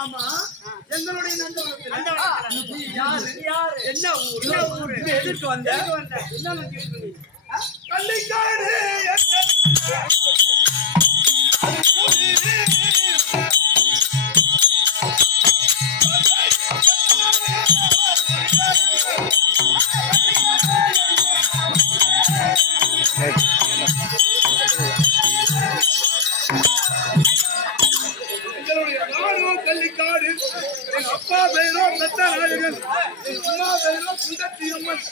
ஆமா, எங்களுடைய என்ன ஊரு எதுக்கு வந்த என்ன கள்ளிக்காடு கள்ளிக்காடு என் அப்பா பேரோ பெத்தநாயகன், என் அம்மா பேரோ சுந்தத்தியம்மன்,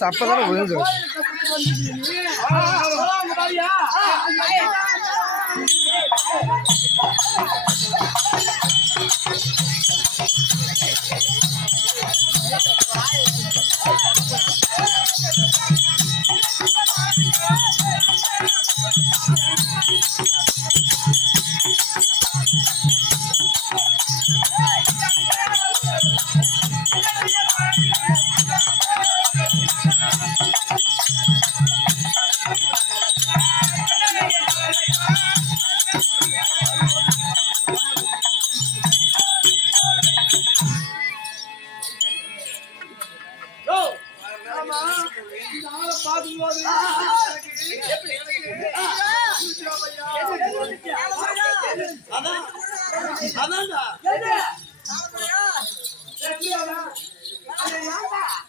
சப்பதான விழுந்து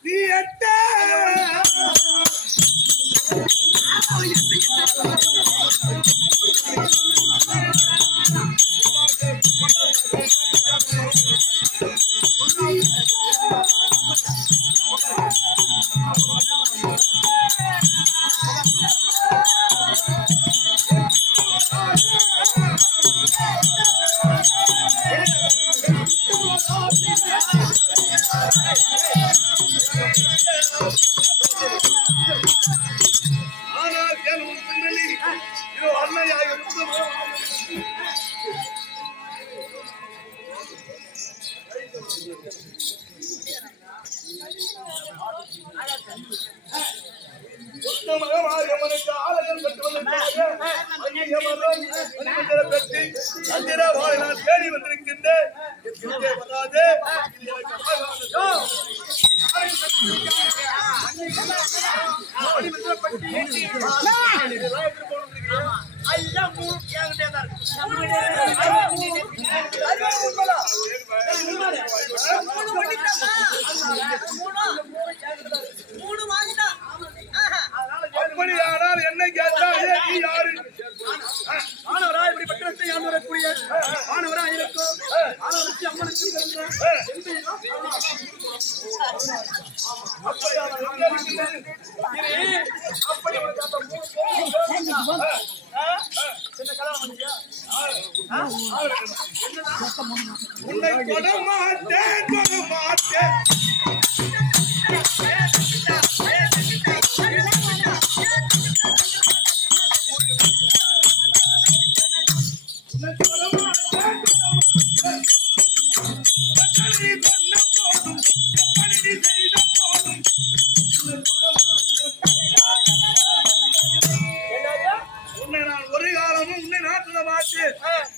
நீ எட்ட ஆலயம் பெற்று தேடி வந்திருக்கின்றேன். அப்படியானால் என்ன கேட்டாலே நீ யாரு? ஆனவரா இப்படி பட்டத்தை யார் வரக்கூடிய ஆனவரா இருக்கும் ஆனவருக்கு அம்மனுக்கு உன்னை தொட மாட்டேன் தொட மாட்டேன்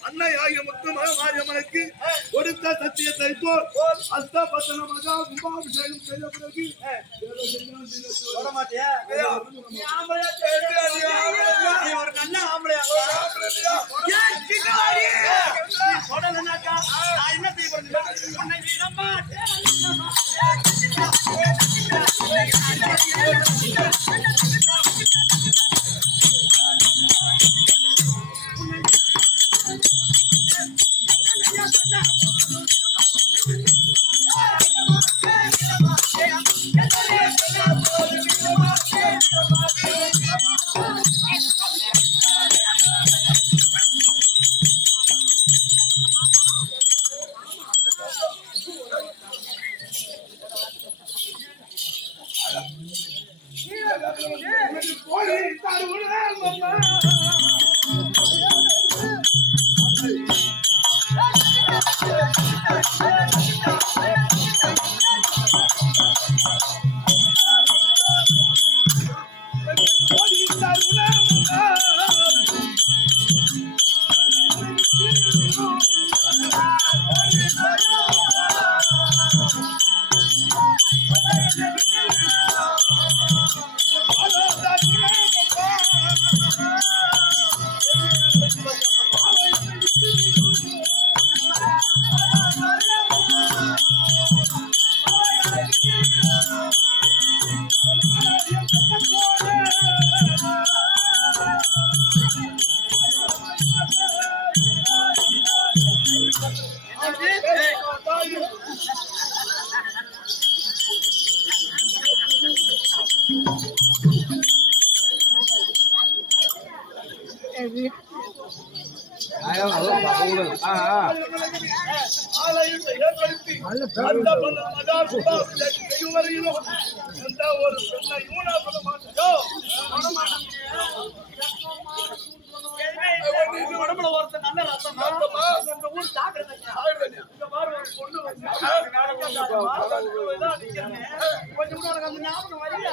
அன்னை ஆகிய முத்து மாரியம்மனுக்கு கொடுத்த சத்தியத்தை போல் அஷ்டபத்தனமாக கும்பாபிஷேகம் செய்த பிறகு ஒரு நல்ல ஆம்பளையா என்ன செய்ய ஆலயத்தை ஏற்படுத்தி அந்த மகா சுபாவத்தை செய்யும் வரையிலும் எந்த ஒரு பெண்ணையும் நான் சொல்ல மாட்டேன். உடம்புல ஒருத்தர் நல்ல ரத்தம் இந்த ஊர் சாப்பிடுறேன் இந்த மாதிரி ஒரு பொண்ணு வந்து கொஞ்சம் கூட அந்த ஞாபகம் வரல.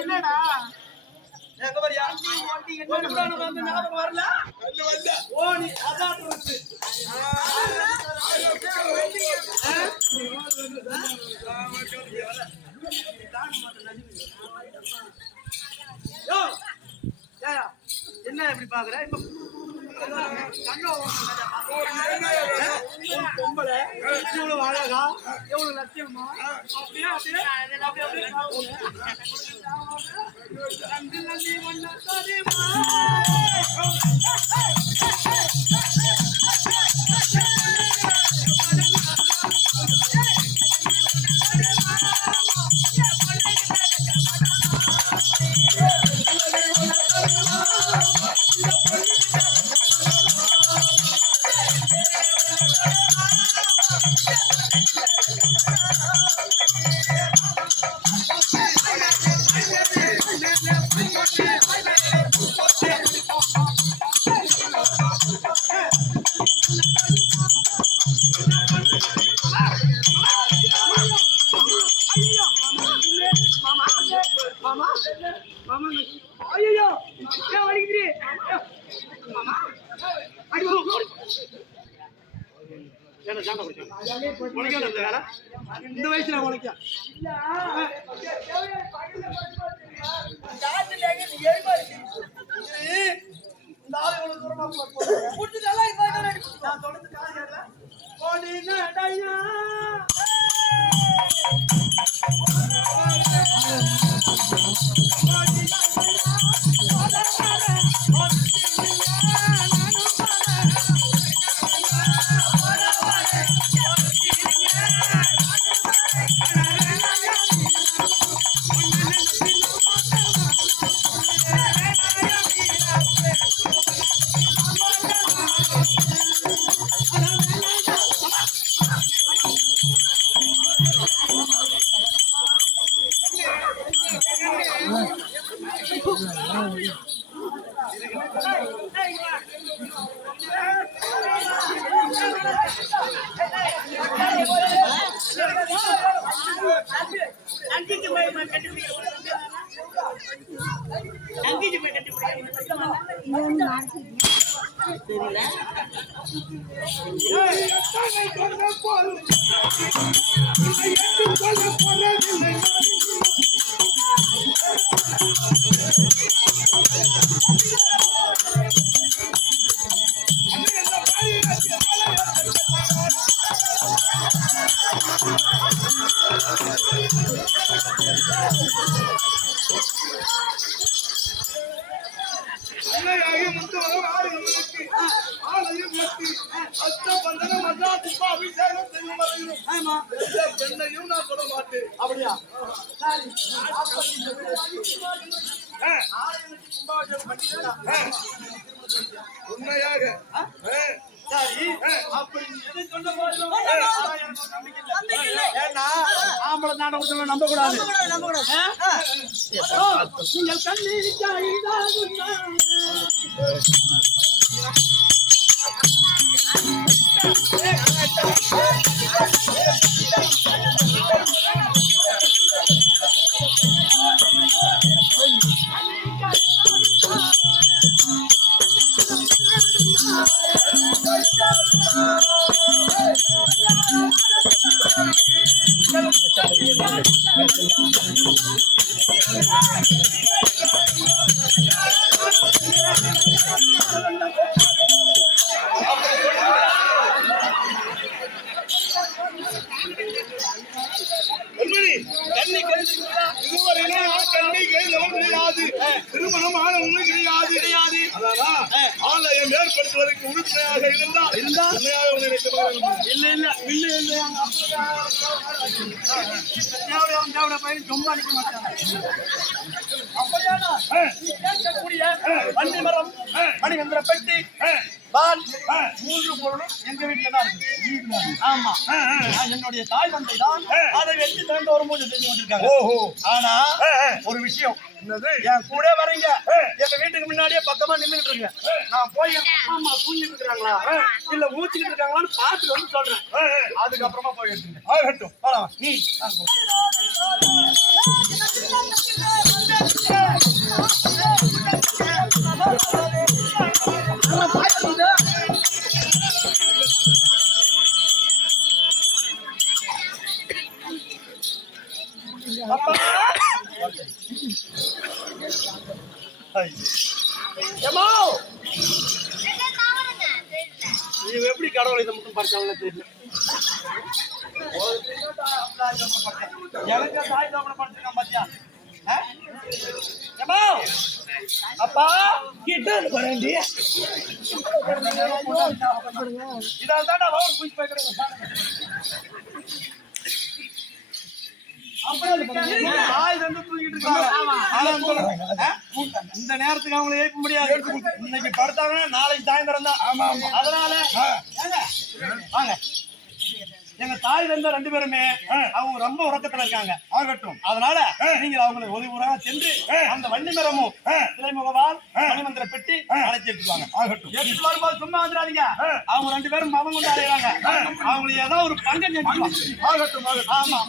என்னடா எங்க வரியா வந்து ஞாபகம் வரல ஓனி அதான் இருக்கு. என்ன இப்படி பாக்குற இப்ப பொம்பளை இவ்வளவு அழகா எவ்வளவு லட்சியமா அப்படியே மாமா மாமா ஐயோ ஏன் வலிக்குது மாமா ஐயோ என்ன சாண்டை குடிச்சேன் உனக்கு இந்த வேலை இந்த வயசுல உனக்கு இந்த ஆளு எவ்வளவு தூரமா நான் தொடர்ந்து காலையில போனீங்க அப்படியா உண்மையாக ஆம்பளை நாடகம் நம்ப கூடாது நீங்கள் கண்ணீர் திருமணம் ஆனவங்களும் கிடையாது. ஆலயம் ஏற்படுத்துவதற்கு உறுதுணையாக இருந்தால் மணிகந்திர பெட்டி மூன்று பொருளும் எங்க வீட்டுல தான் இருக்கு. ஆமா, என்னுடைய தாய் தந்தை தான் அதை வெற்றி திறந்து வரும்போது செஞ்சு கொண்டிருக்காங்க. ஆனா ஒரு விஷயம், என் கூட வரீங்க, எங்க வீட்டுக்கு முன்னாடியே பக்கமா நின்றுட்டு இருங்க. நான் போய் அம்மா தூங்கிட்டு இருக்காங்களா இல்ல ஊத்திட்டு இருக்காங்களான்னு பார்த்துட்டு வந்து சொல்றேன். அதுக்கப்புறமா போய் எடுத்துங்க. ஆகட்டும், நீ எப்படி கடவுளை இதை மட்டும் படிச்சாங்களே தெரியல. எனக்கு தாய் தோப்பனை படிச்சிருக்கான் பாத்தியா? அப்பா கிட்ட வரேன்டி. இதால் தான் நான் பூச்சி பார்க்கிறேன். இந்த நேரத்துக்கு அவங்களை எழுப்ப முடியாது. இன்னைக்கு படுத்தாங்கன்னா நாளைக்கு சாயந்தரம் தான். அதனால வாங்க, எங்க தாய் தந்த ரெண்டு பேருமே அவங்க ரொம்ப உறக்கத்துல இருக்காங்க. ஆகட்டும், அதனால நீங்க அவங்களை ஒளிவுறாக சென்று அந்த வண்டி மரமும் திரைமுகவால் மணிமந்திர பெட்டி அழைச்சிட்டு வாங்க. ஆகட்டும், எப்படி வரும்போது சும்மா வந்துடாதீங்க. அவங்க ரெண்டு பேரும் மவன் கொண்டு அடையிறாங்க. அவங்களுக்கு ஏதாவது ஒரு பங்கம் செஞ்சு. ஆகட்டும், ஆமா.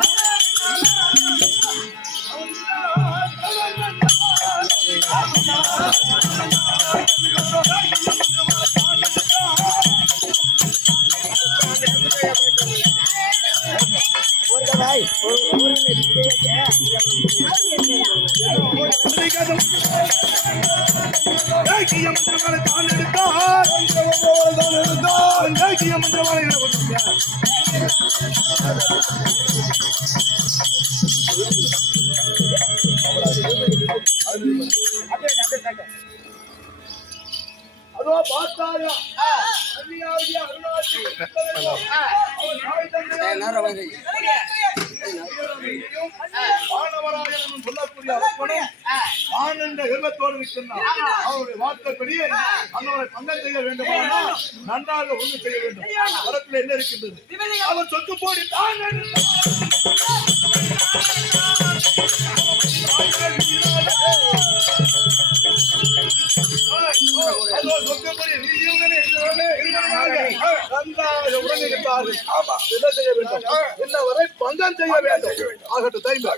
அதோ பார்த்தாயா ஆனந்த கர்வத்தோடு இருக்கின்றார். அவருடைய வார்த்தைப்படி அவரை பங்கம் செய்ய வேண்டுமானால் நன்றாக ஒன்று செய்ய வேண்டும். வரத்தில் என்ன இருக்கின்றது? அவர் சொத்து போடி தான் வரை பங்கம் செய்ய வேண்டும். ஆகட்டும், தைமா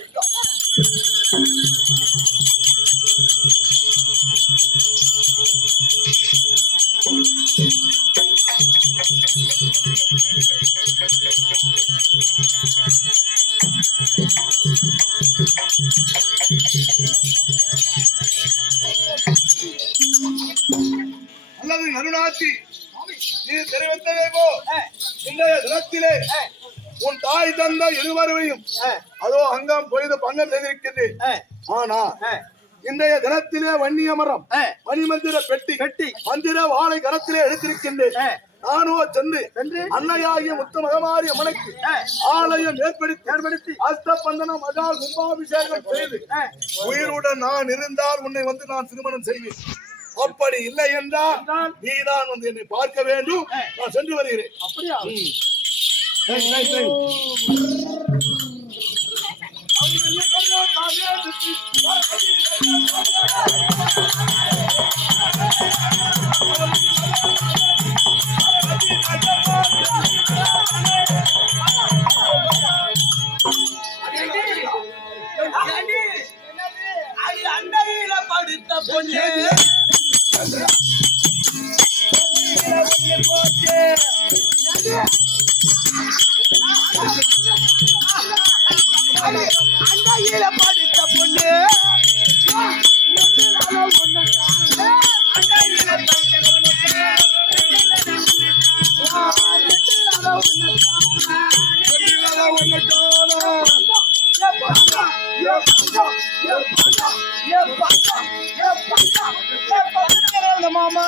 அல்லது அருணாட்சி நீ தெரிவித்ததே போ. இன்றைய தினத்திலே உன் தாய் தந்த இருவரையும் அதோ அங்கம் பொய்து பங்கம் செய்திருக்கிறது. ஆனா இன்றைய தினத்திலே வன்னிய மரம் மணிமந்திர பெட்டி மந்திர வாழை கரத்திலே எடுத்திருக்கின்றேன். நானோ சென்று அன்னையாகிய முத்து மகமாரி அம்மனுக்கு ஆலயம் ஏற்படுத்தி அஷ்டபந்தனம் மகா கும்பாபிஷேகம் செய்து உயிருடன் நான் இருந்தால் உன்னை வந்து நான் திருமணம் செய்வேன். அப்படி இல்லை என்றால் நீதான் வந்து என்னை பார்க்க வேண்டும். நான் சென்று வருகிறேன். அப்படியா? அங்கையில படித்த பொண்ணு அங்கையில படித்த பொண்ணு மாமா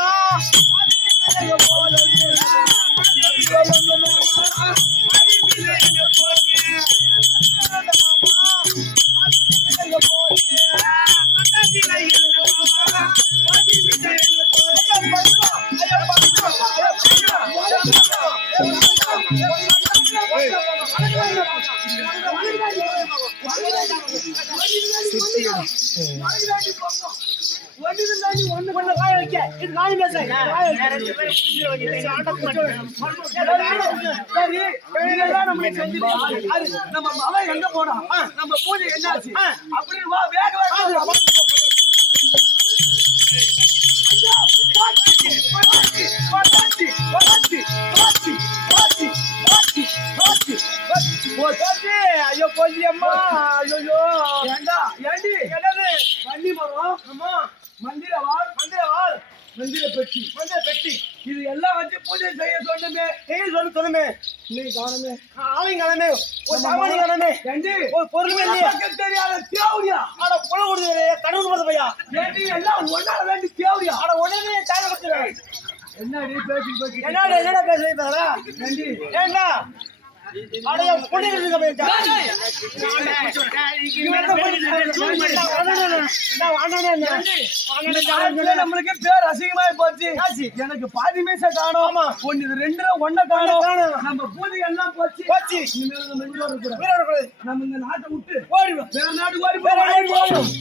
நம்ம அவன் எங்க போனா நம்ம பூஜை என்னாச்சு அப்படின்னு வா வேக ஐயோ போலியம்மா ஐயோ ஏண்டா ஏண்டி என்னது வண்டி மரம் ஆமா மந்திரவாள் மந்திர பெட்டி இது எல்லாம் வச்சு பூஜை செய்ய சொன்னமே சொன்னமே இன்னைக்கு காணமே ஆளையும் காணமே ஒரு சாமானி காணமே ஏண்டி ஒரு பொருளுமே இல்லையா தெரியாத தேவடியா ஆனா புல கொடுத்து கடவுள் மத பையா ஏண்டி எல்லாம் ஒன்னால வேண்டி தேவடியா ஆனா உடனே சாய கொடுத்துறேன் என்னடி பேசி என்னடா பேசுறீங்க ஏண்டி ஏண்டா அடைய பொண்ணு இருக்க போயிட்டா நம்மளுக்கு பேர் அசிங்கமாய் போச்சு எனக்கு பாதி மீச காணும் ஒன்னு இது ரெண்டு ஒன்ன காணும் நம்ம பூஜை எல்லாம் போச்சு நம்ம இந்த நாட்டை விட்டு ஓடிடும் வேற நாட்டுக்கு ஓடிடும்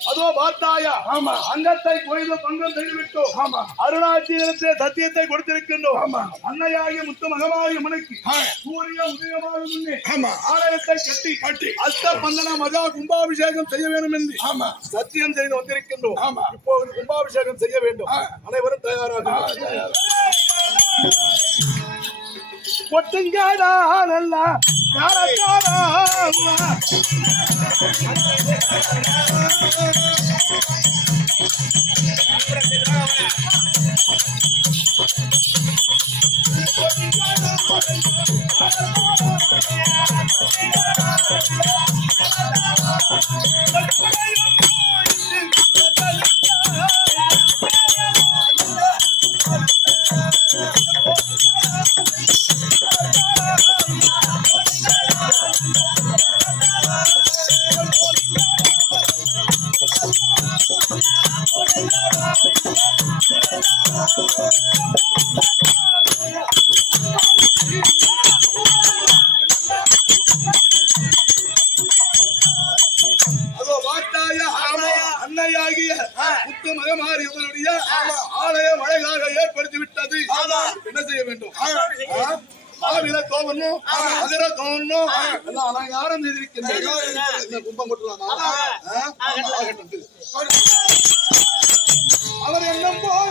அதோ பார்த்தாயா ஆமா அங்கத்தை கொய்து பங்கம் செய்துவிட்டோம் ஆமா அருணாச்சலத்தை சத்தியத்தை கொடுத்திருக்கின்றோம் ஆமா அன்னையாகிய முத்து மகமாகிய முனைக்கு சூரிய உதயமாக முன்னே ஆமா ஆலயத்தை கட்டி அஸ்த பந்தன மகா கும்பாபிஷேகம் செய்ய வேண்டும் என்று ஆமா சத்தியம் செய்து வந்திருக்கின்றோம் ஆமா இப்போது கும்பாபிஷேகம் செய்ய வேண்டும் அனைவரும் தயாராக ஒட்டுங்காடா நல்லா அன்னையாகிய முத்து மகமாரி இவருடைய ஆலயம் அழகாக ஏற்படுத்தி விட்டது. என்ன செய்ய வேண்டும்? ஆவில தோவணும், அகர தோவணும், எல்லாம் அலங்காரம் செய்திருக்கின்ற கும்பம் கொட்டலாமா? அவர் என்ன போல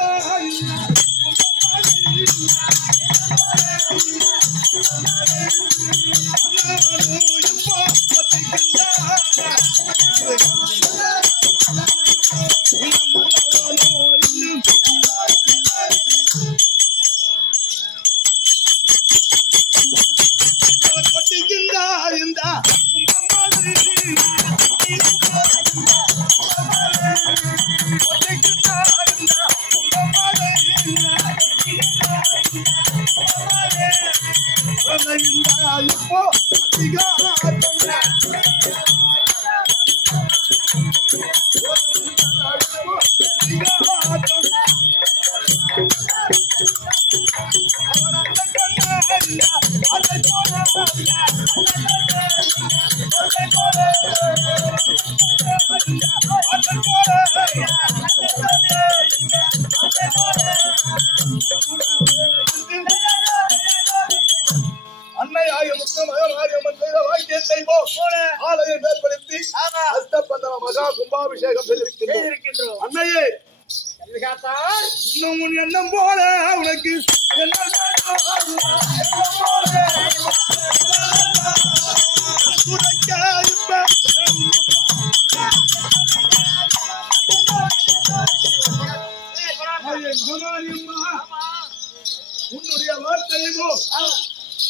கும்பாபிஷேகம் செய்திருக்கின்றோம். அன்னையே, கல்விகாத்தான் இன்னும் உன் எண்ணம் போல உனக்கு என்ன உன்னுடைய வார்த்தையோ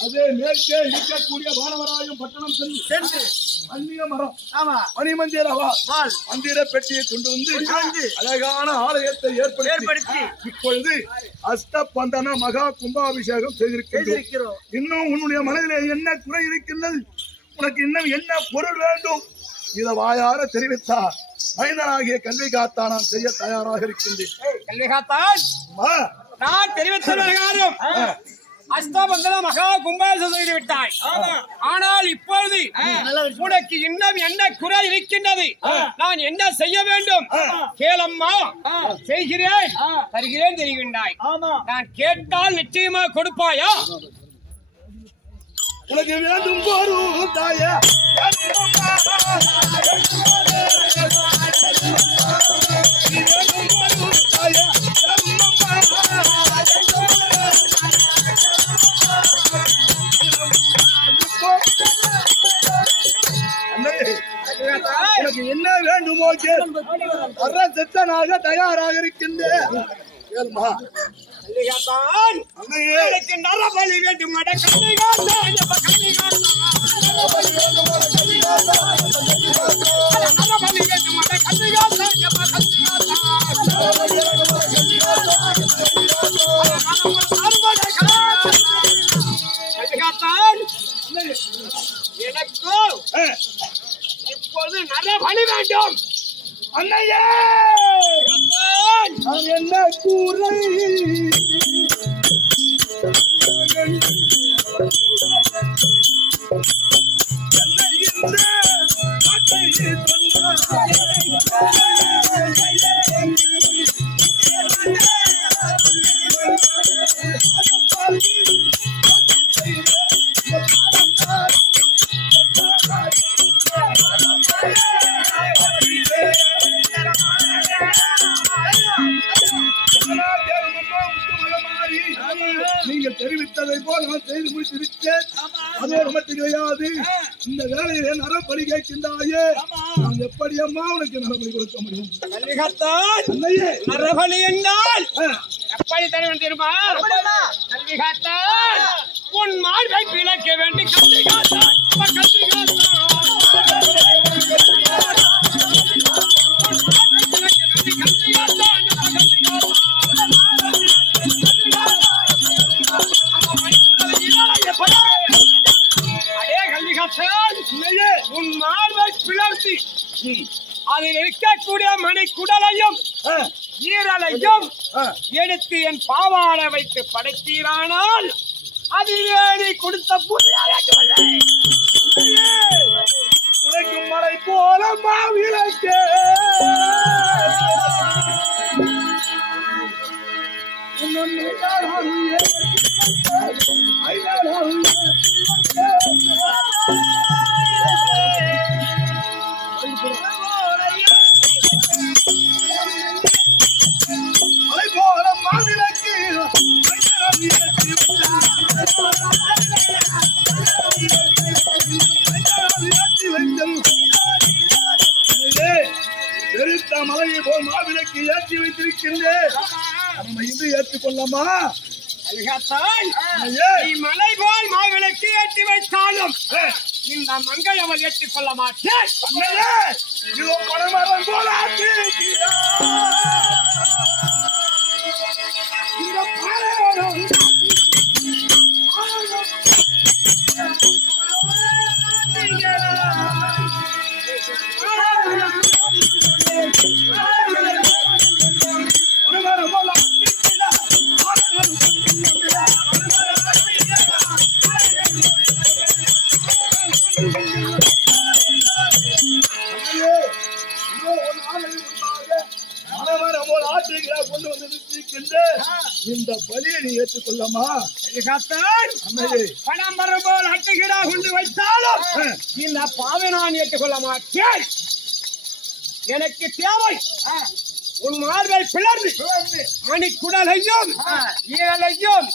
அதே மேற்கே இருக்கக்கூடிய வானவராயும் பட்டணம் சென்று அந்நிய மரம் மணிமந்திரவா மந்திர பெட்டியை கொண்டு வந்து அழகான ஆலயத்தை ஏற்படுத்தி இப்பொழுது அஷ்டபந்தன மகா கும்பாபிஷேகம் செய்திருக்கிறோம். இன்னும் உன்னுடைய மனதிலே என்ன குறை இருக்கின்றது, உனக்கு இன்னும் என்ன பொருள் வேண்டும், இதை வாயார தெரிவித்தார் மைந்தனாகிய கல்விகாத்தான் நான் செய்ய தயாராக இருக்கின்றேன். கல்விகாத்தான் நான் தெரிவித்த பிரகாரம் அஷ்டபந்தன மகா கும்பாபிஷேகம் செய்து விட்டாய். ஆனால் இப்பொழுது உனக்கு இன்னும் என்ன குறை இருக்கின்றது, நான் என்ன செய்ய வேண்டும் கேளம்மா. செய்கிறேன், தருகிறேன் தெரிகின்றாய். நான் கேட்டால் நிச்சயமா கொடுப்பாயா? உனக்கு வேண்டும் போரும் தாயா உனக்கு என்ன வேண்டுமோ செத்தனாக தயாராக இருக்கின்றேன். நரபலி வேண்டும் எனக்கோ இப்போது நரபலி வேண்டும். அன்னையே, என்ன கூரை நீங்கள் தெரிவித்ததை போல் நான் செய்து முடித்திருக்கேன். அதே மட்டும் கிடையாது, இந்த வேலையிலே நரபலி கேட்கின்றாயே, நான் எப்படி அம்மா உனக்கு நரபலி கொடுக்க முடியும்? நரபலி என்றால் எப்படி தருவன் தெரியுமா? கல்விகாத்தான் உன் மார்பை பிளக்க வேண்டி கல்விகாத்தான் உன் மார்பை பிளர்த்தி அதில் இருக்கக்கூடிய மணி குடலையும் ஈரலையும் எடுத்து என் பாவாடை வைத்து படைத்தீரானால் அதிலே நீ கொடுத்த உழைக்கும் மலை போல மாவிளக்கே மலை போல மாவிளக்கு பெருத்த மலையை போல் மாவிளக்கு ஏற்றி வைத்திருக்கின்றேன். நம்ம இது ஏற்றுக்கொள்ளமா? மலை போல் மாவிளக்கு ஏற்றி வைத்தாலும் இந்த மங்கையவள் ஏற்றுக் கொள்ள மாட்டேன். இதோ பணமரம் போல கொண்டு வந்து இந்த பலியை நீ ஏற்றுக்கொள்ளமா? பணம்பரம் போல் அட்டுகிறா கொண்டு வைத்தாலும் இந்த பாவை நான் ஏற்றுக்கொள்ள மாட்டேன். எனக்கு தேவை உன் மார்பை பிளர்ந்து மணிக்குடலையும் ஈரலையும்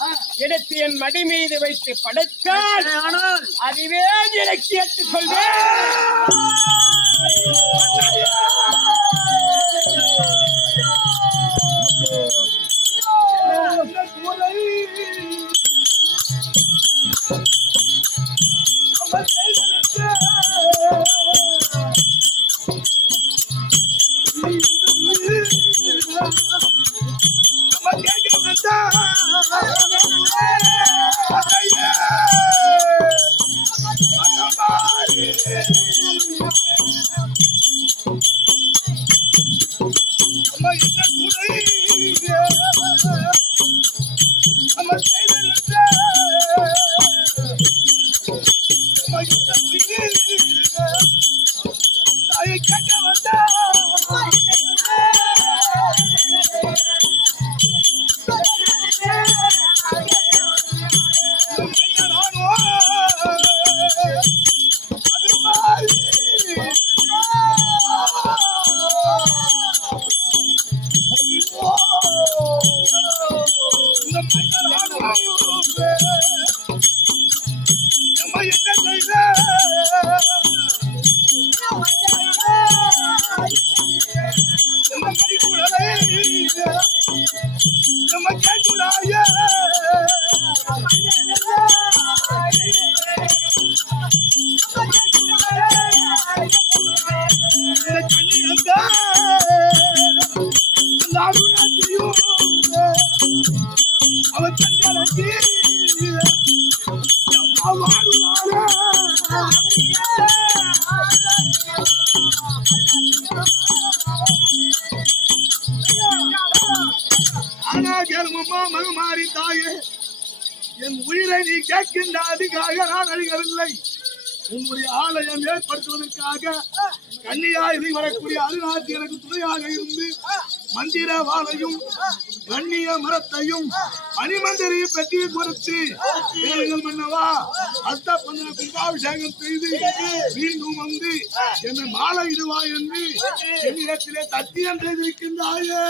எடுத்து என் மடி மீது வைத்து படைத்தால் அதுவே எனக்கு ஏற்றுக் கொள்வேன். மகமாரி தாயே, என் உயிரை நீ கேட்கின்ற அதுக்காக நான் அழுகவில்லை. உன்னுடைய ஆலயம் ஏற்படுத்துவதற்காக கன்னியாகி வரக்கூடிய அருணாச்சி எனக்கு துணையாக இருந்து மந்திர வாழையும் கண்ணிய மரத்தையும் மணிமந்திரி பெட்டியை கொடுத்து ஏழைகள் மன்னவா அத்த பந்தன கும்பாபிஷேகம் செய்து மீண்டும் வந்து என்னை மாலை இடுவா என்று என்னிடத்திலே சத்தியம் செய்திருக்கின்றாயே.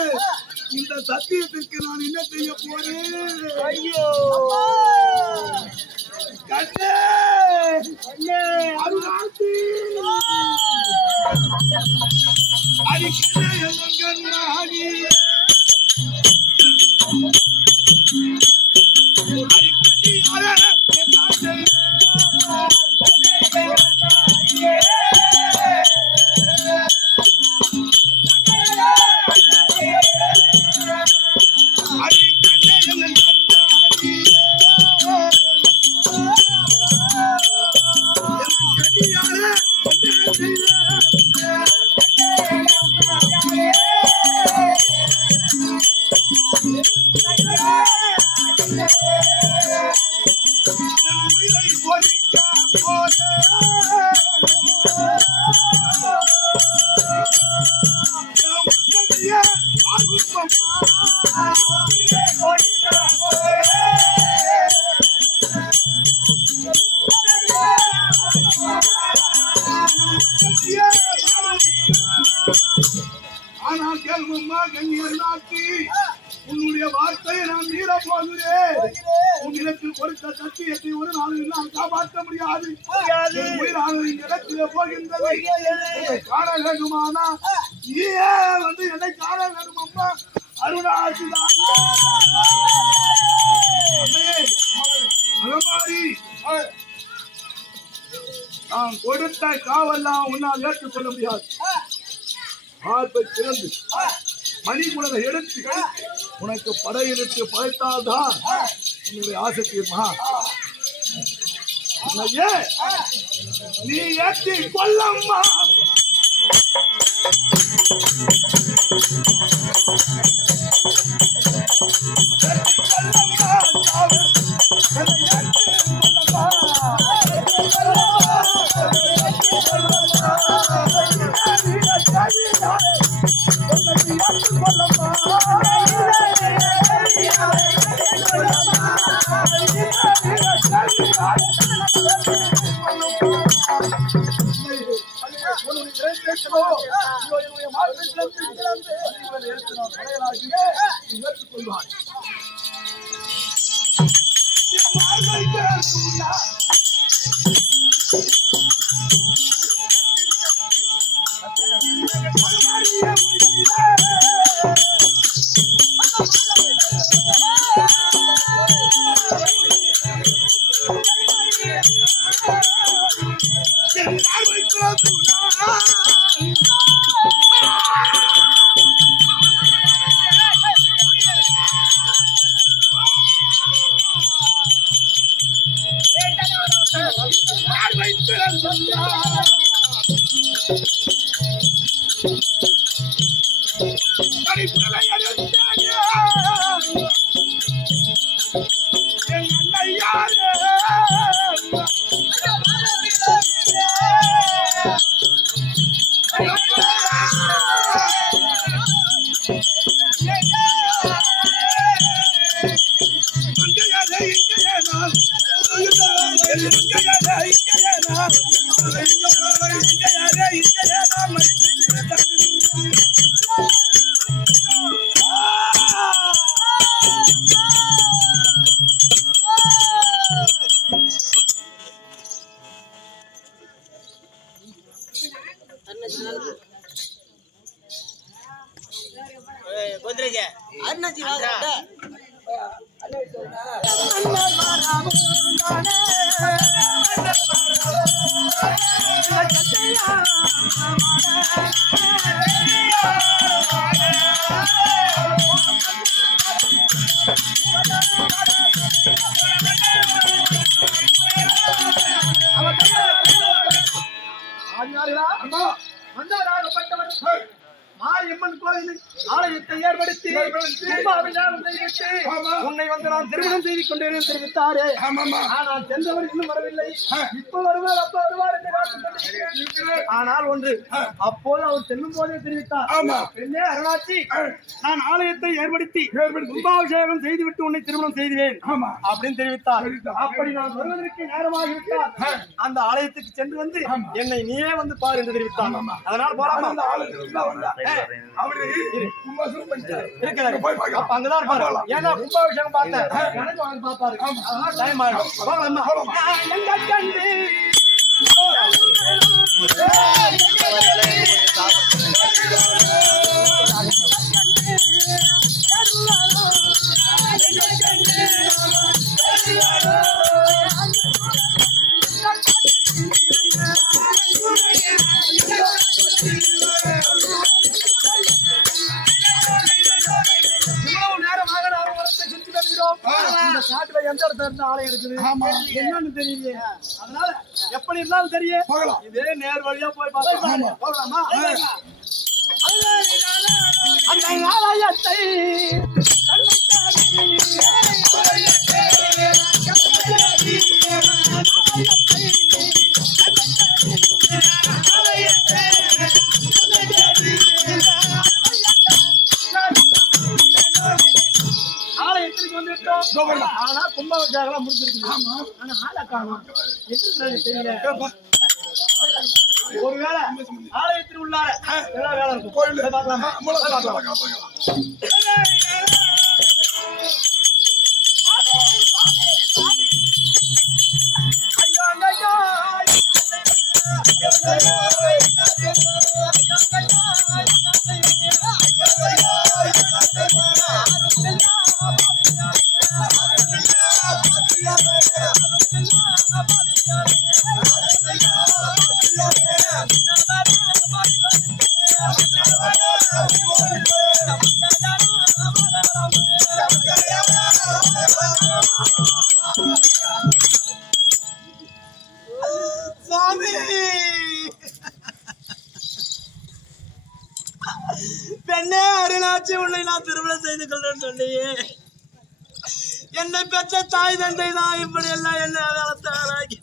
இந்த சத்தியத்திற்கு நான் என்ன செய்ய போறேன்? ஐயோ கண்ணே அருணாச்சி அடிக்கடி கண்ணாகி ஆனால் கேள்வம்மா கண்ணியர் நாட்டி உன்னுடைய வார்த்தையை நான் மீற போகிறேன். உன்னிடத்தில் கொடுத்த சத்தியத்தை ஒரு நாளில் நான் காப்பாற்ற முடியாது. உயிரானது இடத்திலே போகின்றது. காண வேண்டுமானா நீயே வந்து என்னை காண வேண்டும் அம்மா. அருணாசிதான் நான் கொடுத்த காவெல்லாம் உன்னால் ஏற்றுக்கொள்ள முடியாது. ஆர்ப்பை திறந்து மணிக்குடலை எடுத்து உனக்கு படையெடுத்து படைத்தால்தான் உன்னுடைய ஆசை தீர்மா. நீ ஏற்றி கொல்லம்மா. இருக்கிறதோ என்னுடைய மார்க்கத்திலிருந்து இவளை எடுத்து நான் தலைவராகியே ஏற்றுக்கொள்வான். மன்னராகப்பட்டவர் மாரியம்மன் கோயிலில் ஆலயத்தை ஏற்படுத்தி கும்பாபிஷேகம் செய்து உன்னை வந்து நான் திருமணம் செய்து கொண்டேன் தெரிவித்தாரே. ஆனால் சென்றவர் இன்னும் வரவில்லை. இப்ப வருவார், அப்ப வருவார் என்று காத்துக்கொண்டிருக்கிறேன். ஆனால் ஒன்று, அப்போது அவர் செல்லும் போதே தெரிவித்தார், பெண்ணே அருளாட்சி, நான் ஆலயத்தை ஏற்படுத்தி கும்பாபிஷேகம் செய்துவிட்டு உன்னை திருமணம் செய்தேன் அப்படின்னு தெரிவித்தார். அப்படி நான் வருவதற்கு நேரமாகிவிட்டார். அந்த ஆலயத்துக்கு சென்று வந்து என்னை நீயே வந்து பார் என்று தெரிவித்தார். அதனால் போலாமா? அங்கதான் இருப்பாரு. ஏன்னா கும்பாபிஷேகம் பார்த்தேன், எனக்கு வாங்க பாப்பாரு. அதனால டைம் ஆயிடும். காட்டுல எந்த இடத்துல இருந்து ஆலயம் இருக்குது என்னன்னு தெரியல. அதனால எப்படி இருந்தாலும் தெரியும், இதே நேர் வழியா போய் போகலாமா? அந்த ஆலயத்தை ஆலயத்திற்கு வந்துவிட்டோம். ஆனா கும்பாபிஷேகம் முடிஞ்சிருக்கு. ஆனா ஆளை காணோம், தெரியல. ஒருவேளை ஆலயத்தில் உள்ளார எல்லா வேலை இருக்கும். கோயில் பார்க்கலாமா? பெண்ணே அருளாட்சி, உன்னை நான் திருமணம் செய்து கொள்றேன்னு சொல்லியே என்னை பெற்ற தாய் தந்தை தான் இப்படி எல்லாம் என்ன வளர்த்தாராக்கி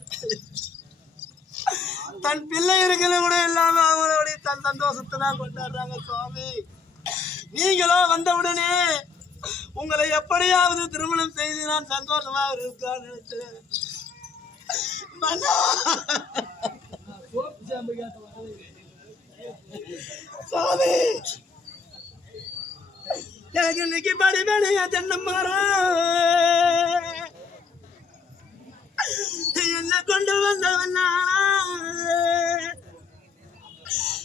தன் பிள்ளை இருக்கிறது கூட இல்லாம அவங்களுடைய தன் சந்தோஷத்தை தான் கொண்டாடுறாங்க. சுவாமி, நீங்களோ வந்தவுடனே உங்களை எப்படியாவது திருமணம் செய்து நான் சந்தோஷமாக இருக்கான்னு நினைச்சேன். சுவாமி எனக்கு இன்னைக்கு படி மேலையா தென்னை மரம் என்ன கொண்டு வந்தவனா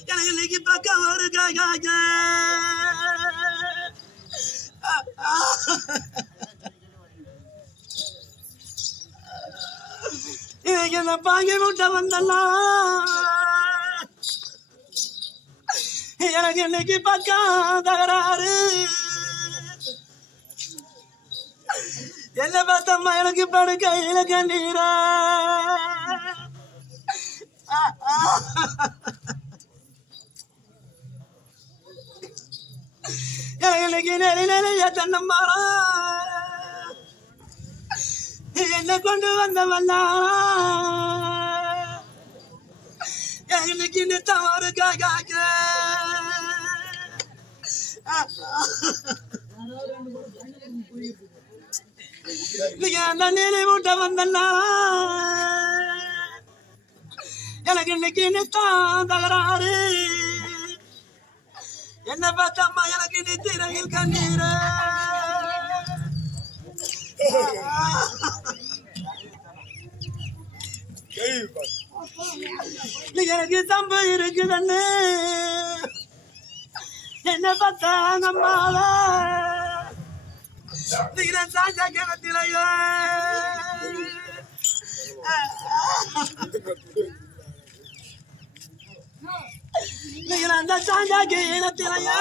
எனக்கு இன்னைக்கு பக்கம் ஒரு காக்காக எனக்கு என்ன பாங்கி முட்டை வந்தனா எனக்கு இன்னைக்கு பக்கம் தகராறு என்ன பார்த்தம்மா எனக்கு படுக்கையில கண்ணீரா எனக்கு இன்னைக்கு நிறைய தென்னம்மாரா என்ன கொண்டு வந்தவல்லா இன்னைக்கு நித்தமாறு காக்க நீங்க அந்த நீரை மூட்டை வந்தா எனக்கு இன்னைக்கு நித்தான் தகராறு என்ன பார்த்தம்மா எனக்கு நித்திரையில் கண்ணீர எனக்கு சம்பு இருக்குதண்ணு என்ன பார்த்தா நம்மால நீங்க சாஞ்சா கிணத்திலையோ நீங்க அந்த சாஞ்சா கிணத்திலையோ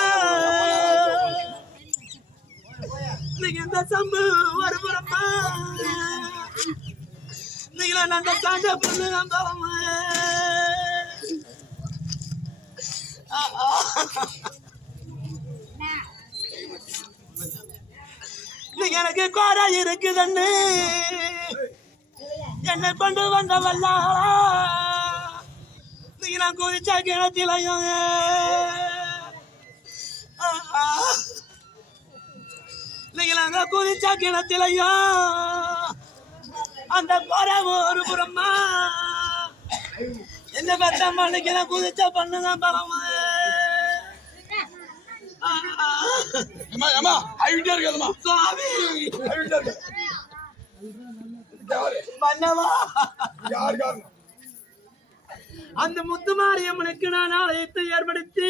நீங்க இந்த சம்பு ஒரு புறமா நீங்கள அந்த சாஞ்சா பொண்ணு நம்பலமா நீங்க எனக்கு கோடை இருக்குதண்ணு என்னை கொண்டு வந்தவல்லா நீங்க நான் குதிச்சா கிணத்திலையும் நீங்க நாங்க குதிச்சா கிணத்திலையும் அந்த கோடை ஒரு புறமா என்ன பார்த்தா இன்னைக்கு நான் குதிச்சா பண்ணுதான் பலமா அந்த முத்துமாரியம்மனுக்கு நான் ஆலயத்தை ஏற்படுத்தி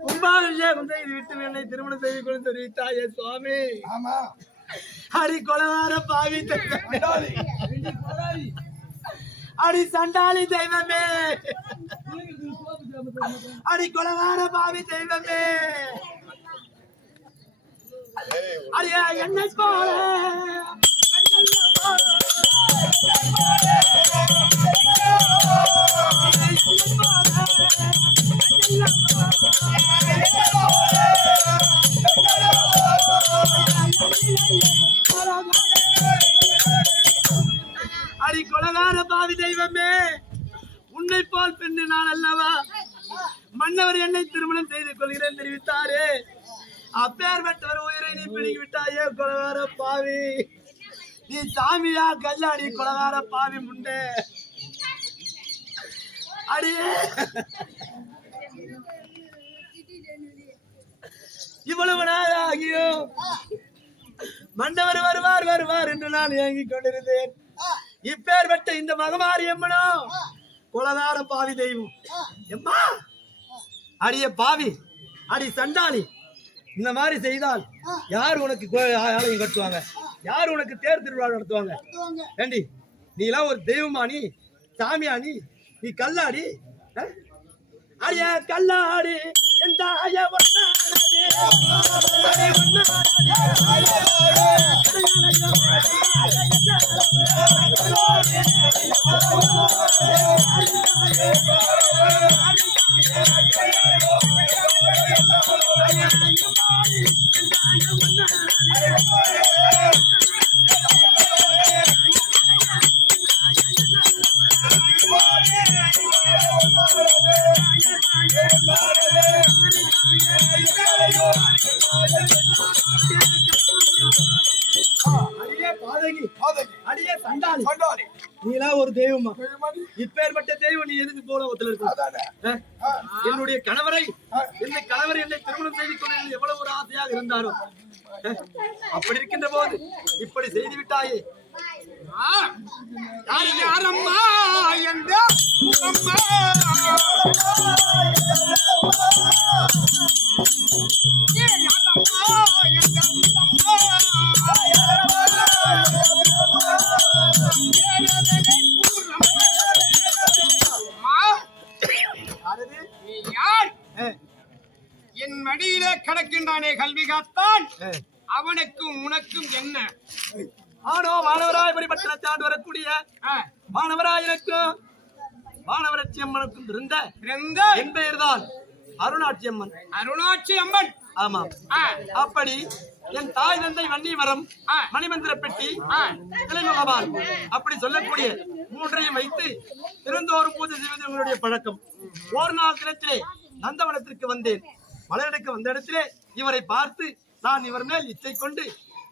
கும்பாபிஷேகம் செய்து விட்டு என்னை திருமணம் செய்து கொண்டு தெரிவித்தாயே சுவாமி. அடி கொலவார பாவி அடி சண்டாளி தெய்வமே அடி கொலவார பாவி தெய்வமே அடியா என்னை போல அடி கொலகார பாவி தெய்வமே உன்னை போல் பெண்ணு நான் அல்லவா மன்னவர் என்னை திருமணம் செய்து கொள்கிறேன் தெரிவித்தாரே அப்பேற்பட்டவர் உயிரை நீ பிடிங்கி விட்டாயே கொலகார பாவி நீ சாமியா கல்லாடி கொலகார பாவி முண்டே அடியே இவ்வளவு நாள் ஆகியும் மன்னவர் வருவார் வருவார் என்று நான் ஏங்கிக் கொண்டிருந்தேன். இப்பேற்பட்ட இந்த மகமாரியம்மனோ கொலகார பாவி தெய்வம் எம்மா அடிய பாவி அடி சண்டாளி இந்த மாதிரி செய்தால் யார் உனக்கு ஆலயம் கட்டுவாங்க? யார் உனக்கு தேர் திருவிழா நடத்துவாங்க? ஏண்டி நீ எல்லாம் ஒரு தெய்வமா? நீ சாமியா? நீ கல்லாடி அடிய கல்லாடி எந்த அடியே பாதகி அடியே சண்டாளி நீலாம் ஒரு தெய்வமா? இப்பேற்பட்ட தெய்வம் நீ எதுக்கு போலவத்துல இருக்க? அதானே. என்னுடைய கணவரை என்னை திருமணம் செய்து கொள்ள எவ்வளவு ஒரு ஆசையாக இருந்தாரோ, அப்படி இருக்கின்ற போது இப்படி செய்து விட்டாயே. யாரம்மா என்ற அம்மா என் மடியிலே கிடக்கின்றானே கல்வி காத்தான், அவனுக்கும் உனக்கும் என்ன? ஆனோ மாணவராய் பரிபட்டணத்தை ஆண்டு வரக்கூடிய மாணவராய் எனக்கும் மாணவரட்சி அம்மனுக்கும் இருந்த என் பெயர்தான் அருணாட்சி அம்மன். அருணாட்சி அம்மன். ஆமாம். அப்படி என் தாய் தந்தை வன்னிமரம், மணிமந்திர பெட்டி, இளைமகவான் அப்படி சொல்லக்கூடிய மூன்றையும் வைத்து திறந்தோறும் பூஜை செய்வது எங்களுடைய பழக்கம். ஒரு நாள் தினத்திலே நந்தவனத்திற்கு வந்தேன். மலரெடுக்க வந்த இடத்திலே இவரை பார்த்து நான் இவர் மேல் இச்சை கொண்டு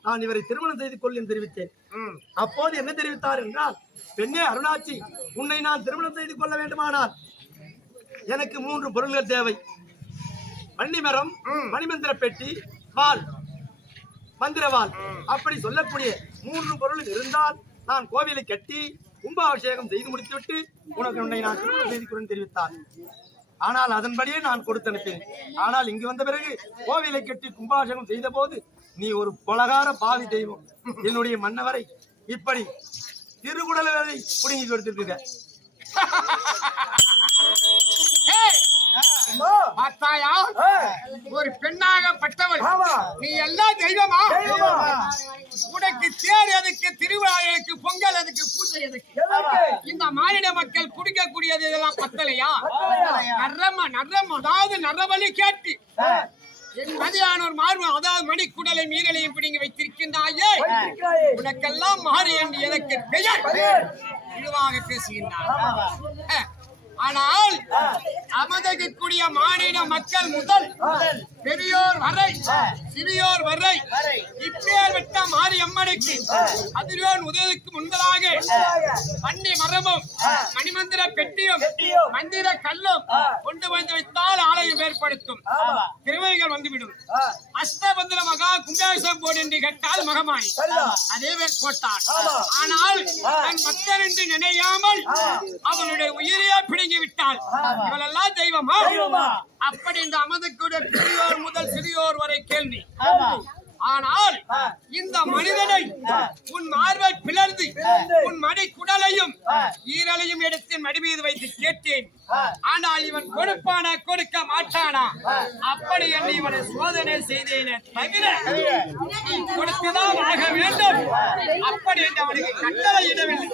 நான் இவரை திருமணம் செய்து கொள் என்று தெரிவித்தேன். அப்போது என்ன தெரிவித்தார் என்றால், பெண்ணே அருணாட்சி, உன்னை நான் திருமணம் செய்து கொள்ள வேண்டுமானால் எனக்கு 3 பொருள்கள் தேவை. வன்னிமரம், மணிமந்திர பெட்டி, வாள், மந்திரவாள் அப்படி சொல்லக்கூடிய 3 பொருள் இருந்தால் நான் கோவிலை கட்டி கும்பாபிஷேகம் செய்து முடித்துவிட்டு உன்னை நான் திருமணம் செய்து கொள்ள தெரிவித்தார். ஆனால் அதன்படியே நான் கொடுத்து அனுப்பேன். ஆனால் இங்கு வந்த பிறகு கோவிலை கட்டி கும்பாபிஷேகம் செய்த போது நீ ஒரு கொலகார பாவி தெய்வம், என்னுடைய மன்னவரை இப்படி திருகுடலை புடுங்கி கொடுத்திருக்க. பார்த்தாயா, ஒரு பெண்ணாகப்பட்டவள் நீ எல்லாம் தெய்வமா? உனக்கு தேர் எதுக்கு, திருவிழா எதுக்கு, பொங்கல் எதுக்கு, பூஜை எதுக்கு? இந்த மாநில மக்கள் குடிக்கக்கூடியது இதெல்லாம் பத்தலையா? நர்ரமா அதாவது நரவழி கேட்டு என் மதியானோர் மார்பு அதாவது மணிக்குடலை மீறலையும் பிடிங்கி வைத்திருக்கின்றாயே, உனக்கெல்லாம் மாறி என்று எனக்கு பெயர் இதுவாக பேசுகின்றார். ஆனால் அமதக்கூடிய மாநில மக்கள் முதல் பெரியோர் வரை சிறியோர் வரை இப்பேர் விட்ட மாரியம்மனுக்கு அதிரோன் உதவிக்கு முன்பதாக வன்னி மரமும் மணிமந்திர பெட்டியும் மந்திர கல்லும் கொண்டு வந்து வைத்தால் ஆலயம் ஏற்படுத்தும், திறமைகள் வந்துவிடும். அஷ்டபந்திர மகா கும்பாபிஷேகம் போடு என்று கேட்டால் மகமாய் அதே பேர் போட்டார். ஆனால் தன் பக்தர் என்று நினையாமல் அவனுடைய உயிரையே பிடுங்கி விட்டாள். இவளெல்லாம் தெய்வமா? அப்படி இந்த அமதுக்குடைய பெரியோர் முதல் சிறியோர் வரை கேள்வி. ஆனால் இந்த மனிதனை உன் மார்பை பிளர்ந்து உன் மடி குடலையும் ஈரலையும் எடுத்து மடி மீது வைத்து கேட்டேன். ஆனால் இவன் கொடுப்பானா கொடுக்க மாட்டானா அப்படி என்று இவனை சோதனை செய்தேனே தவிர நீ கொடுத்துதான் ஆக வேண்டும் அப்படி என்று அவனுக்கு கட்டளை இடவில்லை.